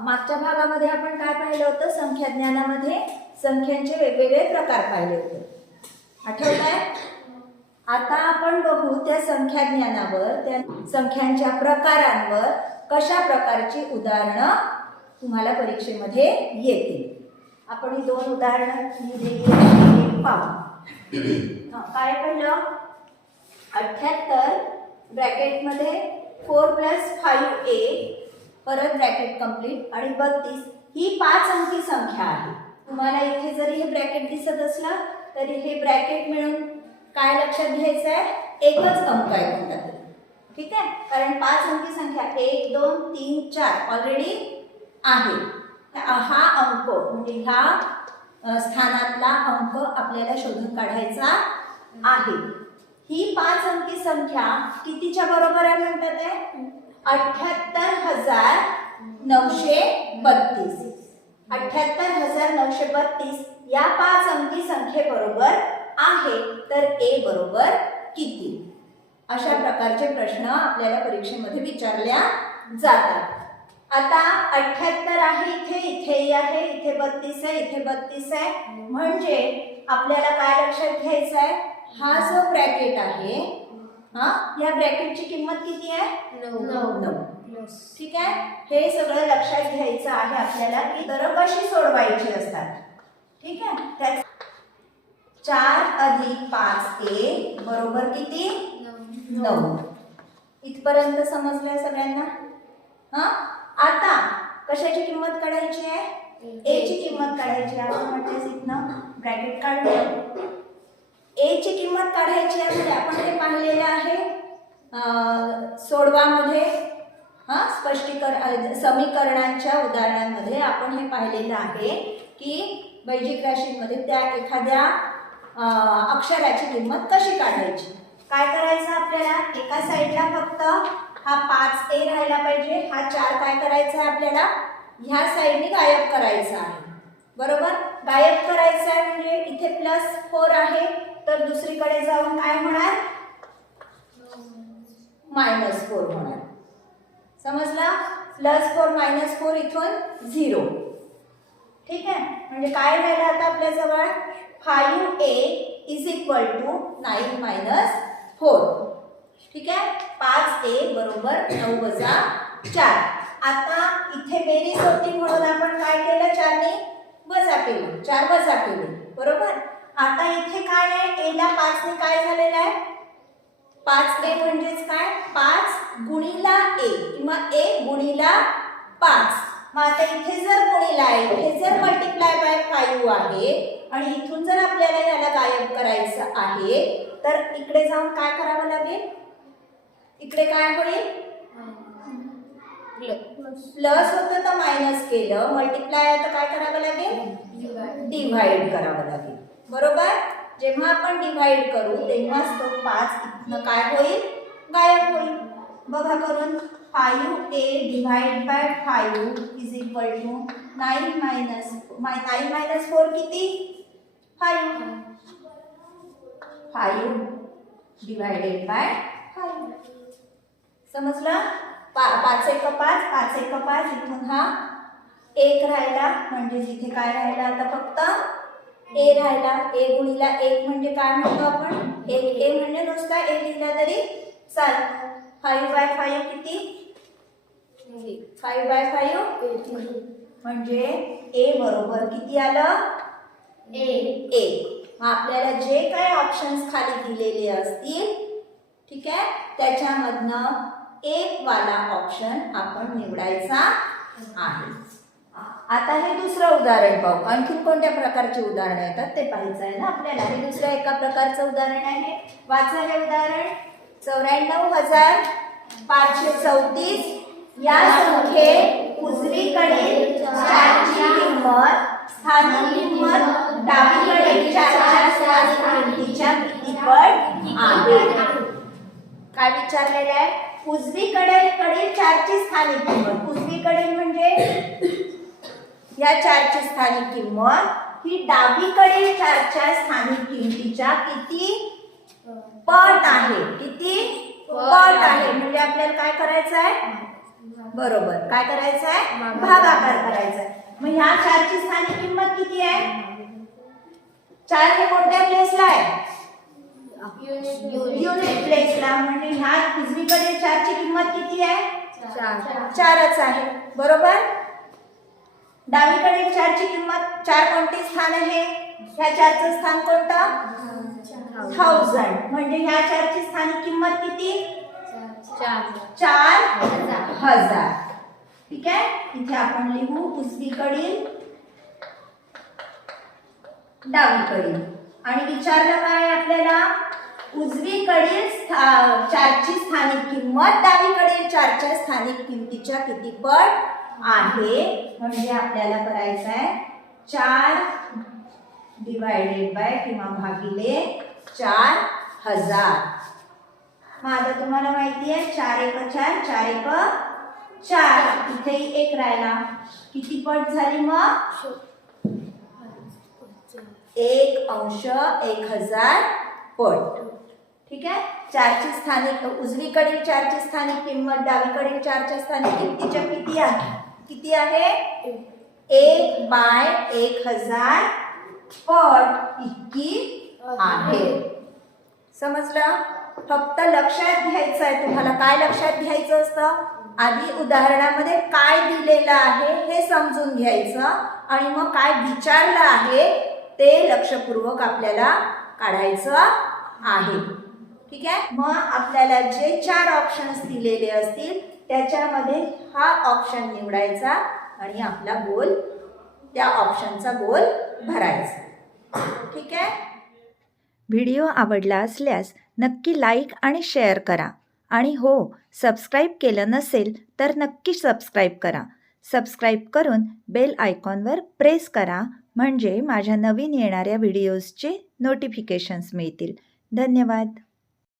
मागच्या भागामध्ये आपण काय पाहिलं होतं? संख्या ज्ञानामध्ये संख्यांचे वेगवेगळे प्रकार पाहिले होते. आठवत आहे आता आपण बघू त्या संख्या ज्ञानावर त्या संख्यांच्या प्रकारांवर कशा प्रकारची उदाहरणं तुम्हाला परीक्षेमध्ये येतील. आपण ही दोन उदाहरणं पाहू. काय पाहिलं? अठ्ठ्याहत्तर ब्रॅकेटमध्ये फोर प्लस फाईव्ह ए परत ब्रॅकेट कंप्लीट आणि बत्तीस ही पाच अंकी संख्या आहे. तुम्हाला इथे जरी हे ब्रॅकेट दिसत असलं तरी हे ब्रॅकेट मिळून काय लक्षात घ्यायचं आहे एकच अंक आहे कोणता तरी ठीक आहे? कारण पाच अंकी संख्या एक दोन तीन चार ऑलरेडी आहे. हा अंक म्हणजे ह्या स्थानातला अंक आपल्याला शोधून काढायचा आहे. ही पाच अंकी संख्या कितीच्या बरोबर आहे म्हणतात आहे अठ्याहत्तर हजार नऊशे बत्तीस. अठ्याहत्तर हजार नऊशे बत्तीस या पाच अंकी संख्येबरोबर आहे तर ए बरोबर किती? अशा प्रकारचे प्रश्न आपल्याला परीक्षेमध्ये विचारल्या जातात. आता अठ्याहत्तर आहे इथे इथेही आहे इथे बत्तीस आहे इथे बत्तीस आहे. म्हणजे आपल्याला काय लक्षात घ्यायचं आहे हा जो ब्रॅकेट आहे हा? या ब्रॅकेटची किंमत किती आहे? नऊ. ठीक आहे? हे सगळं लक्षात घ्यायचं आहे आपल्याला की तर कशी सोडवायची असतात. ठीक आहे? त्या चार अधिक पाच ए बरोबर किती? नऊ. इथपर्यंत समजलंय सगळ्यांना? हा? आता कशाची किंमत काढायची आहे? ए ची. किंमत काढायची आहे. आपण म्हटल्यास इथनं ब्रॅकेट काढूया ए ची किंमत काढायची आहे म्हणजे आपण हे पाहिलेलं आहे. सोडवामध्ये हां स्पष्टीकरण समीकरणांच्या उदाहरणांमध्ये आपण हे पाहिलेलं आहे की वैजिक राशींमध्ये त्या एखाद्या अक्षराची किंमत कशी काढायची? काय करायचं आपल्याला? एका साईडला फक्त हा पाच ए राहायला पाहिजे हा चार काय करायचा आहे आपल्याला? ह्या साईडने गायब करायचा आहे. बरोबर? गायब करायचं आहे म्हणजे इथे प्लस फोर आहे. तर दुसरीकडे जाऊन काय होणार मायनस फोर होणार समजला? प्लस फोर मायनस फोर इथून झिरो ठीक आहे? म्हणजे काय राहिलं आता आपल्याजवळ? Five A is equal to nine minus four ठीक आहे? पाच ए बरोबर नऊ वजा चार. आता इथे बेरीज होती म्हणून आपण काय केलं? चारने वजा केली. चार वजा केली. बरोबर? आता इथे काय आहे? एला पाचने काय झालेलं आहे? पाच ए म्हणजेच काय? पाच गुणीला ए किंवा ए गुणीला पाच. मग आता इथे जर गुणीला आहे इथे जर मल्टिप्लाय बाय फाईव्ह आहे आणि इथून जर आपल्याला याला गायब करायचं आहे तर इकडे जाऊन काय करावं लागेल? इकडे काय होईल? प्लस होतं तर मायनस केलं. मल्टिप्लाय आहे तर काय करावं लागेल? डिव्हाइड करावं लागेल. बरोबर? जेव्हा आपण डिव्हाइड करू तेव्हाच तो पाच इथनं काय होईल? गायब होईल. बघा करून. Five A divide by five is equal to nine minus nine minus four किती? Five five divided by five समजलं? पा पाच एक पाच पाच एक पाच इथून हा एक राहिला. म्हणजे इथे काय राहिला आता फक्त? ए राहिला ए गुणीला एक म्हणजे काय म्हणतो आपण? एक ए म्हणजे नुसता ए लिहिला तरी चालतो. फाईव्ह बाय फाईव्ह किती? फाईव्ह बाय फाईव्ह म्हणजे ए बरोबर किती आलं? एक. मग आपल्याला जे काही ऑप्शन्स खाली दिलेले असतील ठीक आहे? त्याच्यामधनं एक वाला ऑप्शन आपण निवडायचा आहे. आता हे दुसरं उदाहरण पाहू. आणखीन कोणत्या प्रकारची उदाहरणं येतात ते पाहायचं आहे ना आपल्याला. हे दुसरं एका प्रकारचं उदाहरण आहे. वाचा हे उदाहरण. चौऱ्याण्णव हजार पाचशे चौतीस. या संख्ये उजवीकडील चारची किंमत स्थानिक किंमत डावीकडील चारच्या स्थानिक किंमतीच्या कितीपट आहे. काय विचारलेलं आहे? उजवीकडे कडील चारची स्थानिक किंमत. उजवीकडील म्हणजे या चारची स्थानिक किंमत. ही डावीकडील चारच्या स्थानिक किमतीच्या किती पट आहे? किती पट आहे? म्हणजे आपल्याला काय करायचं आहे? बरोबर. काय करायचं आहे? भागाकार ह्या चारची स्थानिक किंमत किती आहे? चार हे कोणत्या प्लेसला आहे? युनिट प्लेसला म्हणजे ह्या उजवीकडे चारची किंमत किती आहे? चारच आहे. बरोबर? डावीकडे चारची किंमत चार कोणते स्थान आहे? ह्या चारचं स्थान कोणतं? थाउजंड. म्हणजे ह्या चारची स्थानिक किंमत किती? चार. हजार. ठीक आहे? इथे आपण लिहू उजवीकडील डावीकडील. आणि विचारलं काय आपल्याला? उजवीकडील चारची स्थानिक किंमत डावीकडील चारच्या स्थानिक किंमतीच्या किती पट आहे. म्हणजे आपल्याला करायचं आहे चार डिवायडेड बाय किंवा भागिले चार हजार. मग आता तुम्हाला माहिती आहे चार एक चार चार एक चार. इथेही एक राहिला. किती पट झाली मग? एक अंश एक हजार पट. ठीक आहे? चारची स्थानिक उजवीकडील चारची स्थानिक किंमत डावीकडील चारच्या स्थानिक किमतीच्या किती आहे? किती आहे? एक बाय एक हजार पट इतकी आहे. समजलं? फक्त लक्षात घ्यायचं आहे तुम्हाला. काय लक्षात घ्यायचं असतं? आधी उदाहरणामध्ये काय दिलेलं आहे हे समजून घ्यायचं. आणि मग काय विचारलं आहे ते लक्षपूर्वक आपल्याला काढायचं आहे. ठीक आहे? मग आपल्याला जे चार ऑप्शन्स दिलेले असतील त्याच्यामध्ये हा ऑप्शन निवडायचा आणि आपला गोल त्या ऑप्शनचा गोल भरायचा. ठीक आहे? व्हिडिओ आवडला असल्यास नक्की लाईक आणि शेअर करा. आणि हो सबस्क्राईब केलं नसेल तर नक्की सबस्क्राईब करा. सबस्क्राईब करून बेल आयकॉनवर प्रेस करा म्हणजे माझ्या नवीन येणाऱ्या व्हिडिओजचे नोटिफिकेशन्स मिळतील. धन्यवाद.